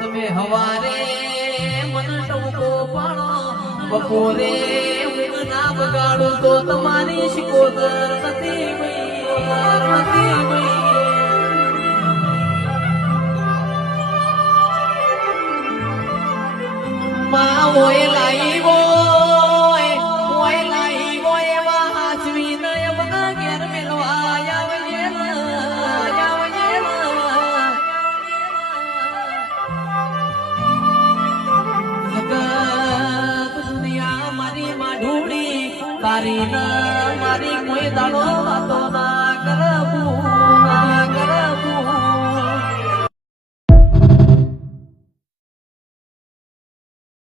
તમે હવારે મન ટોકો પાડો બપોરે ઊંઘ ના બગાડો તો તમારી શિકોતર નથી માં ઓય લાઈવો એવા હાચવી ન એમના ઘેર મેલવા આવજે દુનિયા મારી માઢુડી તારી ના મારી કોઈ દાડો વાતો ના કરવું